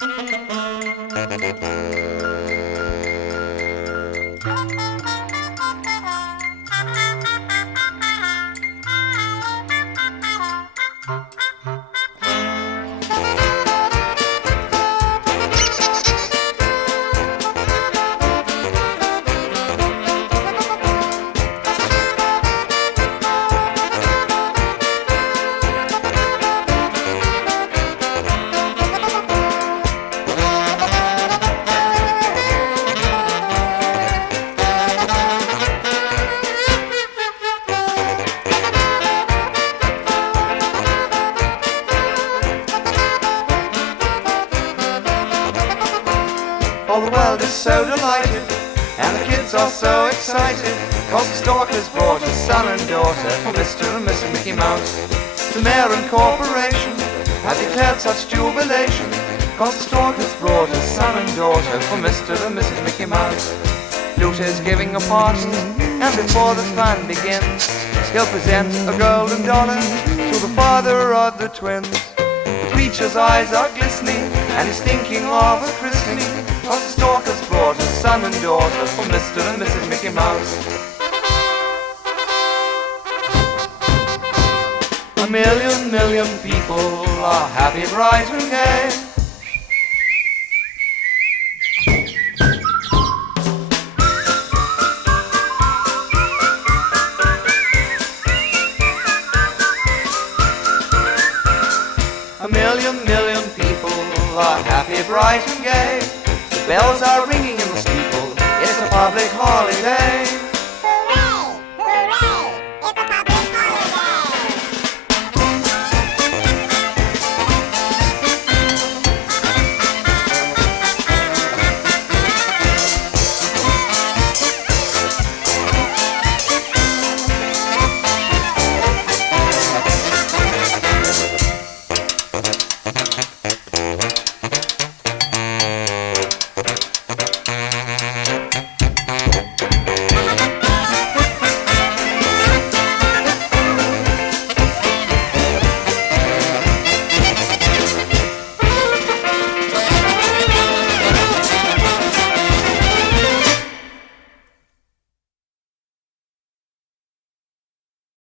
All the world is so delighted, and the kids are so excited, 'cause the stalker's brought a son and daughter for Mr. and Mrs. Mickey Mouse. The mayor and corporation have declared such jubilation, 'cause the stalker's brought a son and daughter for Mr. and Mrs. Mickey Mouse. Luther is giving a party, and before the fun begins, he'll present a golden dollar to the father of the twins. The preacher's eyes are glistening, and he's thinking of a christening, 'cause the stalker's brought a son and daughter for Mr. and Mrs. Mickey Mouse. A million people are happy, bright and gay. A million people are happy, bright and gay. The bells are ringing in the steeple, it's a public holiday. Hooray! Hooray! It's a public holiday!